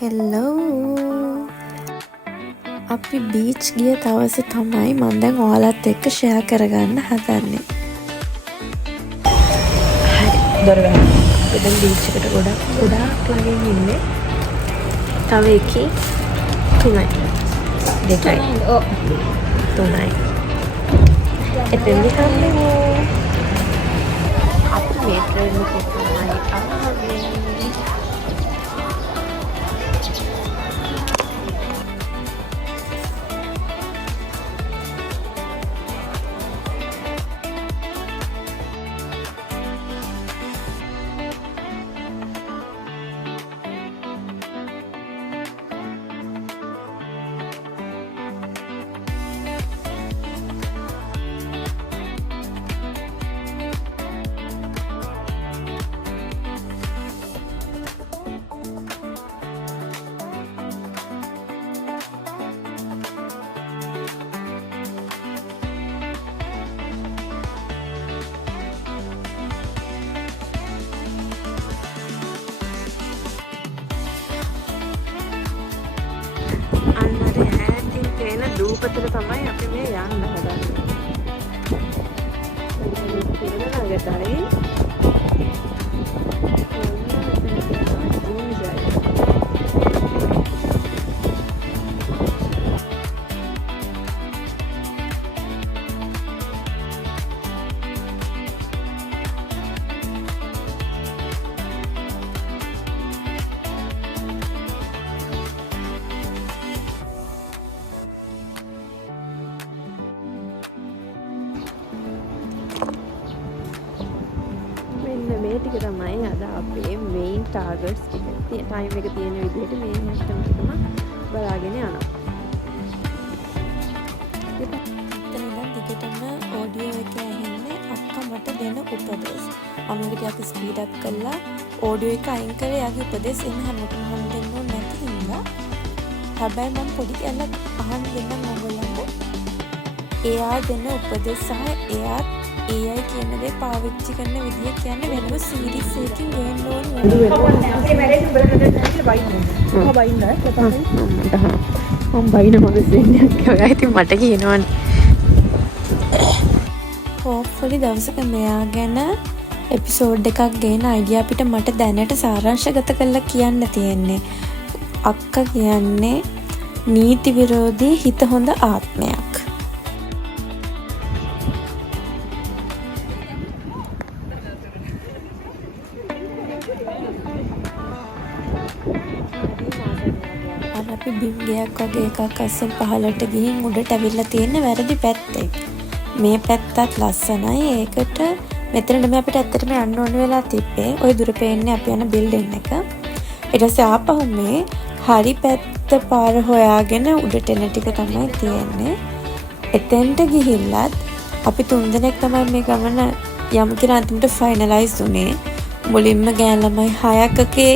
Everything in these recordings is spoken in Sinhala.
හෙල්ලෝ අපි බීච් ගිය දවස තමයි මම දැන් ඔයාලත් එක්ක ෂෙයා කරගන්න හදන්නේ. හරි දොර වහන්න. අපි දැන් බීච් එකට ගොඩාක් ළඟින් ඉන්නේ. තව එකේ 3යි. 2යි. ඔව් 3යි. එතෙන්දි හම්බෙමු. අපි මේ ට්‍රේන් එකේ තමයි ආවේ. දූපතට තමයි අපි මේ යන්න හදන්නේ. ළඟටයි. මේ ටික තමයි අද අපේ මේන් ටාගට්ස් ටික. ටයිම් එක තියෙන විදිහට මේ හැෂ්ටැග් ටිකම බලාගෙන යනවා. එතන ඉඳන් දිගටම ඔඩියෝ එක ඇහෙන්නේ අක්කා මට දෙන උපදෙස්. මම ටිකක් ස්පීඩ් අප් කරලා ඔඩියෝ එක අයින් කරේ යාගේ උපදෙස් එන්න හැමෝටම මම දෙන්නෝ නැති හින්දා. හැබැයි මම පොඩි කැලක් අහන්න දෙන්නම් ඔයගොල්ලන්ට. එයා දෙන උපදෙස් සහ එයා AI කියන දේ පාවිච්චි කරන විදිය කියන්නේ වෙනම සීරීස් එකකින් ගේන්න ඕන වෙනවා. අපේ වැඩේ බලන්න බයින්න. බයින්න මම බයින මගේ සෙන්නක් කියලා ඉතින් මට කියනවනේ. හොප්ෆුලි දවසක මෙයා ගැන එපිසෝඩ් එකක් ගේන අයිඩියා අපිට මට දැනට සාරාංශගත කරලා කියන්න තියෙන්නේ. අක්කා කියන්නේ නීති විරෝධී හිත හොඳ ආත්මයක්. අපි බිම්ගයක් වගේ එකක් අස්සෙන් පහළට ගිහින් උඩට ඇවිල්ලා තියෙන වැරදි පැත්තේ. මේ පැත්තත් ලස්සනයි. ඒකට මෙතනට අපිට ඇත්තටම යන්න ඕන වෙලා තිබ්බේ. ওই දුර පේන්නේ අපි යන බිල්ඩින් එක. ඊට පස්සේ ආපහු මේ හරි පැත්ත පාර හොයාගෙන උඩට එන ටික තමයි තියෙන්නේ. එතෙන්ට ගිහිල්ලත් අපි 3 දෙනෙක් තමයි මේ ගමන යමු කියලා අන්තිමට ෆයිනලයිස් උනේ. මුලින්ම ගෑන් ළමයි 6කකේ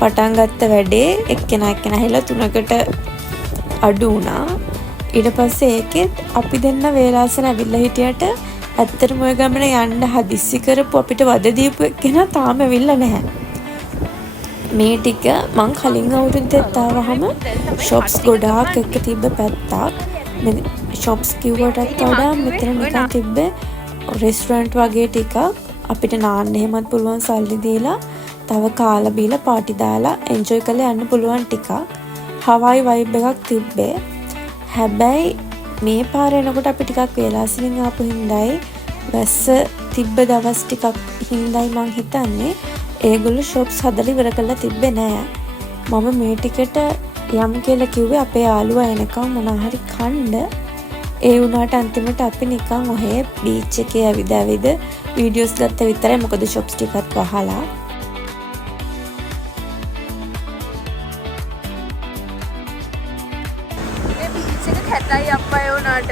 පටන් ගත්ත වැඩේ එක්කෙනා හැලා 3කට අඩු වුණා. ඊට පස්සේ ඒකෙත් අපි දෙන්න වේලාසන ඇවිල්ලා හිටියට ඇත්තටම ඔය ගමන යන්න හදිස්සි කරපු අපිට වද දීපු එක්කෙනා තාම ඇවිල්ලා නැහැ. මේ ටික මං කලින් අවුරුද්දෙත් ආවහම shops ගොඩාක් එක්ක තිබ්බ පැත්තක්. මේ shops කිව්වටත් වඩා මෙතන නිකන් තිබ්බ රෙස්ටුරන්ට් වගේ ටිකක් අපිට නාන්න එහෙමත් පුළුවන් සල්ලි දීලා තව කාලා බීලා පාටි දාලා එන්ජොයි කරලා යන්න පුළුවන් ටිකක්. හවයි වයිබ් එකක් තිබ්බේ. හැබැයි මේ පාර එනකොට අපි ටිකක් වේලාසනින් ආපු හින්දායි වැස්ස තිබ්බ දවස් ටිකක් හින්දායි මං හිතන්නේ ඒගොල්ලෝ shops හදලා ඉවර කරලා තිබ්බේ නෑ. මම මේ ටිකට යම් කියලා කිව්වේ අපේ යාළුවා එනකම් මොනවා හරි කන්න. ඒ වුණාට අන්තිමට අපි නිකන් ඔහේ බීච් එකේ ඇවිද වීඩියෝස් ගත්ත විතරයි. මොකද shops ටිකත් වහලා. කැතයි අප්පය උනාට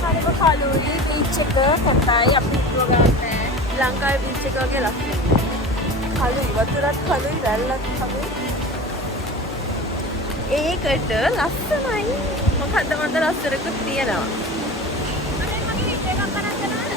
හරිම කලුයි බීච් එක කැතයි අපි හිතුව ගන්න ලංකාවේ බීච් එක වගේ ලස්සනයි. කලුයි වතුරත් කලුයි රැල්ලත් කලුයි. ඒකට ලස්සනයි. මොකද්ද මන්ද ලස්සනකුත් තියෙනවා. අනේ මගේ එකක් කරන් කරනවද?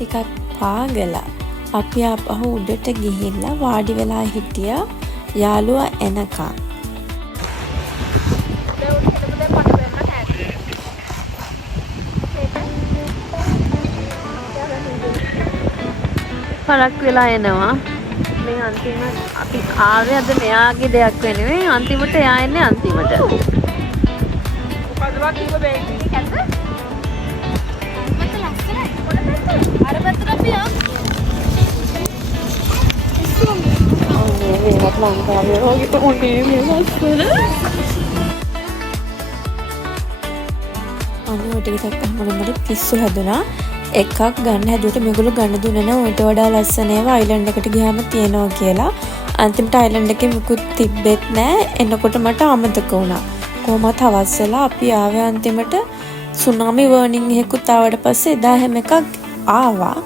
ටිකක් පාගලා අපි ආපහු උඩට ගිහිල්ලා වාඩි වෙලා හිටියා යාළුවා එනකන්. පරක් වෙලා එනවා. මේ අන්තිම අපි ආවේ අද මෙයාගේ දෙයක් වෙනුවෙන් අන්තිමට එයා එන්නේ අන්තිමට. මොකදවත් කිව්ව බේබි එකද? අර පැත්තට අපි ආ. මේවත් ලංකාවේ වගේ කොහොනේ මේ ලස්සන. අනේ ඔය ටික දැක්කම මට පිස්සු හැදුනා. එකක් ගන්න හැදුවට මේගොල්ලෝ ගන්න දුන්නේ නැහැ. ඔයිට වඩා ලස්සන ඒවා අයිලන්ඩ් එකට ගියාම තියෙනවා කියලා. අන්තිමට අයිලන්ඩ් එකේ මුකුත් තිබෙත් නැහැ. එනකොට මට අමතක වුණා. කොහොමත් හවස් වෙලා අපි ආවේ අන්තිමට සුනාමි වර්නින් එකකුත් ආවට පස්සේ එදා හැම එකක් ආවා.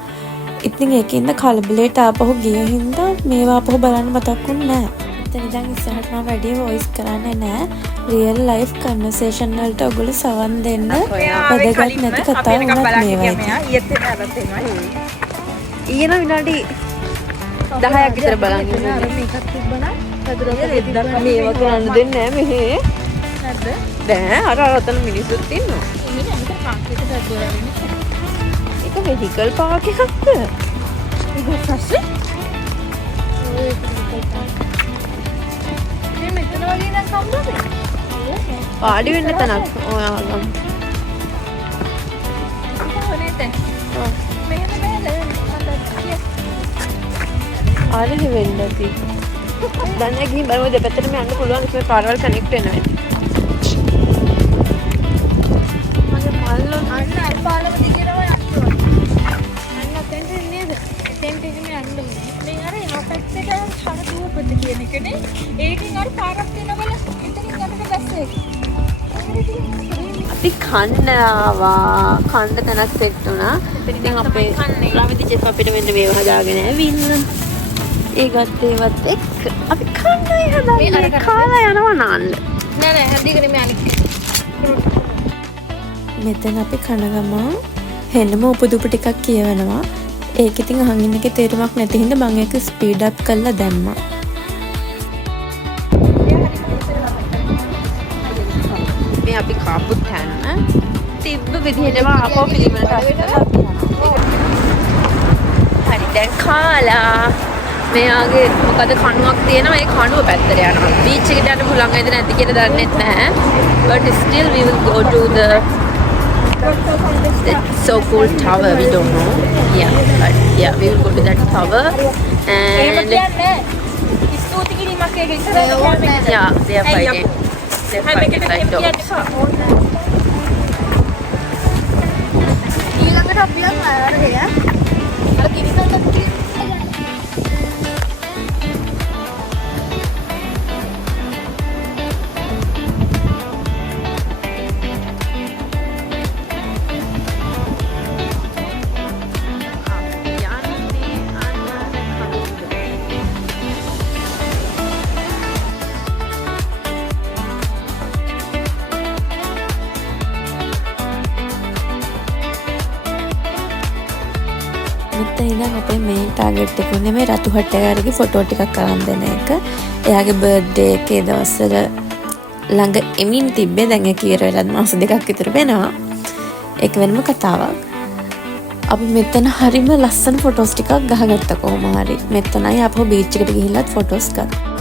ඉතින් ඒකින්ද කලබලයට ආපහු ගිය හින්දා මේවා ආපහු බලන්න මතක්ුන්නේ නැහැ. එතන ඉඳන් ඉස්සරහට මම වැඩි වොයිස් කරන්නේ නැහැ. රියල් ලයිෆ් කන්වර්සේෂන් වලට ඔයගොල්ලෝ සවන් දෙන්න. වැදගත් නැති කතා වුණත් මේවා. ඊයන විනාඩි 10ක් විතර බලන්න. මේකත් තිබ්බනම් මේවා කරන්න දෙන්නේ නැහැ මෙහෙ. නැද්ද? දැන් අර අතන මිනිස්සුත් ඉන්නවා. ඉන්නේ අනිත් පාර්ක් එකට දොර වෙන්නේ. ඒක මෙඩිකල් පාර්ක් එකක්ද? ඒක පස්සේ මේ මෙතන වගේ නම් කවුරුද? පාඩි වෙන්න තනක් ඔයාලම්. කොහොමද? මෙහෙම ආරෙ වෙන්න ඇති. දැන් ගිහින් බලමු දෙපැත්තටම යන්න පුළුවන් ඉතින් පාරවල් කනෙක්ට් වෙනවා. මගේ මල්ලෝ අන්න අල්පාලම දිගේනවා යන්න ඕනේ. අන්න අතෙන්ට එන්නේද? එතෙන්ට එන්නේ යන්න ඕනේ. මේ අර එහා පැත්තේ හර දුවපත කියන එකනේ. ඒකෙන් අර පාරක් වෙනවල එතනින් යන්නට බැස්සේ. අපි කන්න ආවා. කන්න තැනක් සෙට් වුණා. ඉතින් අපේ ළමයි චෙෆ් අපිට මෙන්න මේව හදාගෙන ඇවිල්ලා ඒ ගත්තේවත් එක්ක අපි කන්නයි හදන්නේ. කාලා යනවා නාන්න. නෑ හැදීගෙන මේ අනික්. මෙතන අපි කන ගමන් හෙන්නම උපදුප ටිකක් කියවනවා. ඒක ඉතින් අහන් ඉන්න එකේ තේරුමක් නැති හින්දා මම ඒක ස්පීඩ් අප් කරලා දැම්මා. මේ අපි කාපු තැන තිබ්බ විදිහටම ආපහු පිළිවෙලට අස්සලා හරි දැන් කාලා මෙයාගේ මොකද කණුවක් තියෙනවා ඒ කණුව පැත්තට යනවා බීච් එකට යන්න පුළුවන් වේද නැද්ද කියලා දන්නේ නැහැ but still we will go to the so called tower we don't know yeah but yeah we will go to that tower and yeah they are fighting like dogs ඊළඟට අපි යන්න ආරද යා අර කිරිසන්න මෙතන ඉඳන් අපේ මේන් ටාගට් එක උනේ මේ රතු හට්ටකාරගේ ෆොටෝ ටිකක් අරන් දෙන එක. එයාගේ බර්ත්ඩේ එකේ දවස්වල ළඟ එමින් තිබ්බේ දැන් ඒක ඉවර වෙලා මාස දෙකක් විතර වෙනවා. ඒක වෙනම කතාවක්. අපි මෙතන හරිම ලස්සන ෆොටෝස් ටිකක් ගහගත්තා කොහොම හරි. මෙතනයි අපහු බීච් එකට ගිහිල්ලත් ෆොටෝස් ගත්තා.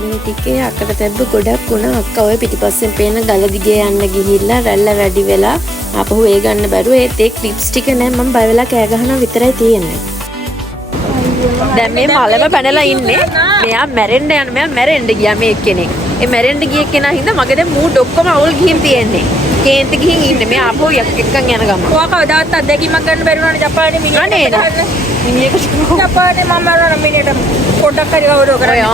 මේ ටිකේ අකට තැබ්බ ගොඩක් වුණා. අක්කා ඔය පිටිපස්සෙන් පේන ගල දිගේ යන්න ගිහිල්ලා රැල්ල වැඩි වෙලා ආපහු ඒ ගන්න බැරුව ඒත් ඒ ක්ලිප්ස් ටික නෑ මම බය වෙලා කෑ ගහනවා විතරයි තියෙන්නේ. දැන් මේ මලම පැනලා ඉන්නේ. මෙයා මැරෙන්න යන මෙයා මැරෙන්න ගියා මේ එක්කෙනෙක්. ඒ මැරෙන්න ගිය කෙනා හින්දා මගේ දැන් මූඩ් ඔක්කොම අවුල් ගිහින් තියෙන්නේ. කේන්ති ගිහින් ඉන්නේ. මේ ආපහු එක්කන් යන ගම. ඔයා කවදාවත් අත්දැකීමක් ගන්න බැරි වුණානේ ජපානයේ මිනිහෙක්. මිනිහෙක් ජපානයේ මම මරන මිනිහට පොඩ්ඩක් හරි වවුඩෝ කරන්න.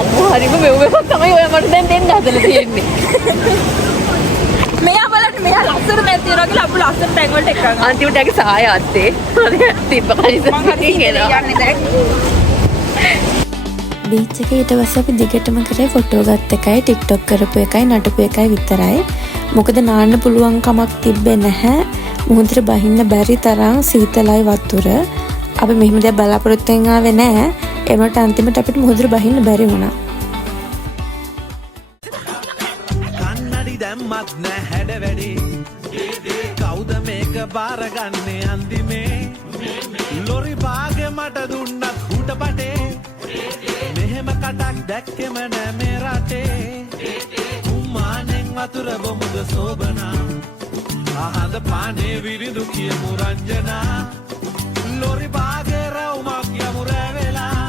අම්මෝ හරිම මෙව්වක තමයි ඔය මට දැන් දෙන්න හදලා තියෙන්නේ. මෙයා බලන්න මෙයා ලස්සන මැස් තියනවා කියලා අපු ලස්සන ටැග් වලට එක්ක ගන්න. අන්තිමට ඇගේ සහාය අත්තේ. තිබ්බ කලිසකින් එනවා. බීච් එකේ ඊට පස්සේ අපි දිගටම කරේ ෆොටෝ ගත්ත එකයි ටික්ටොක් කරපු එකයි නටපු එකයි විතරයි. මොකද නාන්න පුළුවන් කමක් තිබ්බේ නැහැ. මුහුදට බහින්න බැරි තරම් සීතලයි වතුර. අපි මෙහෙම දෙයක් බලාපොරොත්තු වෙන් ආවේ නැහැ. ඒ වුණාට අන්තිමට අපිට මුහුදට බහින්න බැරි වුණා. කන්නඩි දැම්මත් නෑ හැඩ වැඩි. කවුද මේක බාරගන්නේ අන්තිමේ? ලොරි බාගෙ මට දුන්නත් හුටපටේ. මෙහෙම කටක් දැක්කෙම නෑ මේ රටේ. කුම්මානෙන් වතුර බොමුද සෝබනා. අහඳ පානේ විරිදු කියමු රංජනා. ලොරි බාගේ රවුමක් යමු රෑ වෙලා.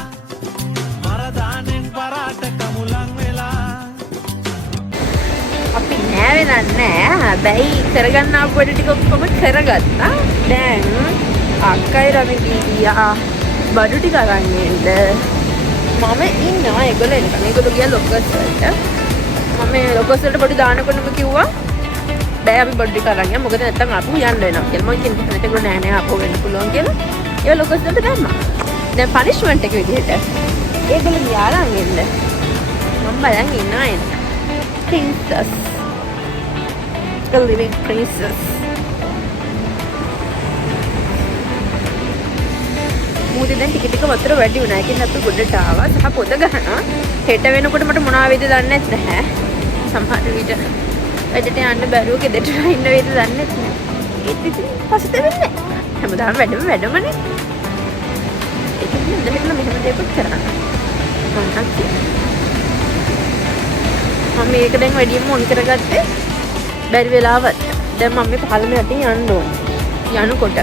මරදානෙන් පරාට කමුලන් වෙලා. අපි නෑ වෙලා නෑ. හැබැයි කරගන්න ආපු වැඩ ටික ඔක්කොම කරගත්තා. දැන් අක්කයි රමි ගියා බඩු ටික අරන් එන්න. මම ඉන්නවා ඒගොල්ලෝ එනකම්. ඒගොල්ලෝ ගියා ලොකස් වලට. මම ලොකස් වලට බඩු දානකොටම කිව්වා බෑ අපි බඩු ටික අරන් යන්න. මොකද නැත්තම් ආපහු යන්න වෙනවා කියලා. මම කියන්නේ ඒගොල්ලෝ නෑ නෑ ආපහු වෙන්න පුළුවන් කියලා. ඒ ලොකස් වලට දැම්මා. දැන් පනිෂ්මන්ට් එක විදිහට ඒගොල්ලෝ ගියා අරන් එන්න. මම බලන් ඉන්නවා එන්න. Princess. A living princess. මුදේ දැන් ටික ටික වතුර වැඩි වුණා. ඒකෙන් අපි ගොඩට ආවා. සහ පොද ගහනවා. හෙට වෙනකොට මට මොනවා වේද දන්නේ නැහැ. සමහර විට වැඩට යන්න බැරුව ගෙදරට ඉන්න වේද දන්නේ නැහැ. ඒත් ඉතින් පසුතැවෙන්නේ නැහැ. හැමදාම වැඩමනේ. ඒක නේද මෙහෙම දෙයක් කරන්න. මම මේක දැන් වැඩියෙන්ම ඔන් කරගත්තේ බැරි වෙලාවත්. දැන් මම මේ පහළම යටින් යන්න ඕනේ. යනකොට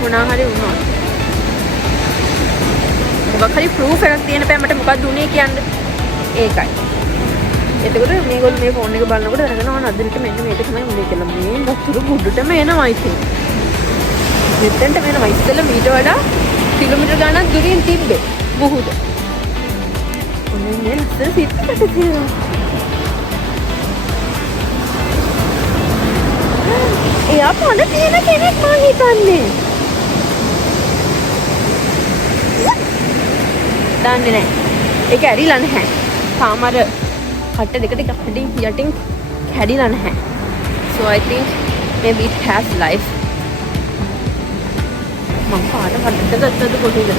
මොනවා හරි වුණා. මොකක් හරි ප්‍රූෆ් එකක් තියෙන බෑ මට මොකක්ද උනේ කියන්නේ. ඒකයි. එතකොට මේගොල්ලෝ මේ ෆෝන් එක බලනකොට දැනගනවා නද්දරිට මෙන්න මේක තමයි උනේ කියලා. මේ වතුර බුඩුටම එනවා ඉතින්. මෙතෙන්ට වෙනවා ඉස්සෙල්ලා මීට වඩා කිලෝමීටර් ගණන් දුරින් තිබ්බේ මුහුද. ඔන්නේ මේ ලස්සන සිත්කට තියෙනවා. එයා පණ තියෙන කෙනෙක් මං හිතන්නේ. දන්නේ නැහැ. ඒක ඇරිලා නැහැ. තාම අර කට්ට දෙකට යටින් කැඩිලා නැහැ. So I think maybe it has life. මම පාට කට්ට ගත්තද කොහෙද?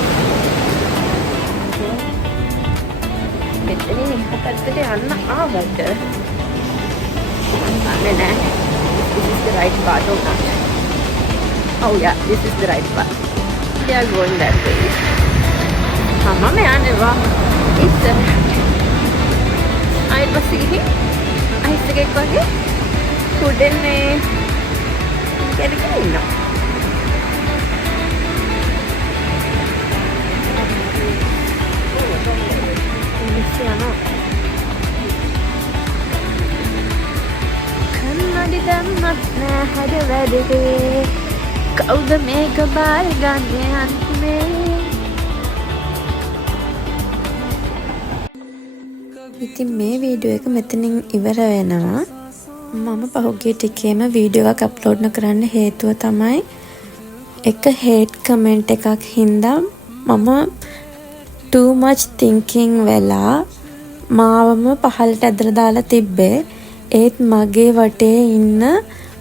මෙතනින් එක පැත්තට යන්න ආවට. දන්නේ නැහැ. This is the right path or not. Oh yeah, this is the right path. We are going that way. Mama me anewa. It's I was seeing. I said ek wage. Kudenne. Kerikena inna. Inisiana. Kannadi dammat na hada වැඩේ. කවුද මේක බාරගන්නේ අන්තිමේ? ඉතින් මේ වීඩියෝ එක මෙතනින් ඉවර වෙනවා. මම පහුගිය ටිකේම වීඩියෝ එකක් අප්ලෝඩ් කරන්න හේතුව තමයි එක හේට් කමෙන්ට් එකක් හින්දා මම too much thinking වෙලා මාවම පහළට ඇදලා දාලා තිබ්බේ. ඒත් මගේ වටේ ඉන්න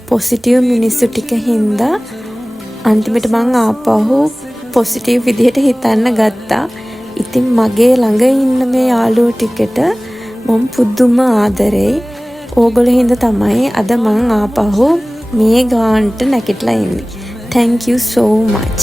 පොසිටිව් මිනිස්සු ටික හින්දා අන්තිමට මං ආපහු පොසිටිව් විදිහට හිතන්න ගත්තා. ඉතින් මගේ ළඟ ඉන්න මේ යාළුවෝ ටිකට මම පුදුම ආදරෙයි. ඕගොල්ලෝ හින්දා තමයි අද මං ආපහු මේ ගානට නැගිටලා ඉන්නේ. Thank you so much.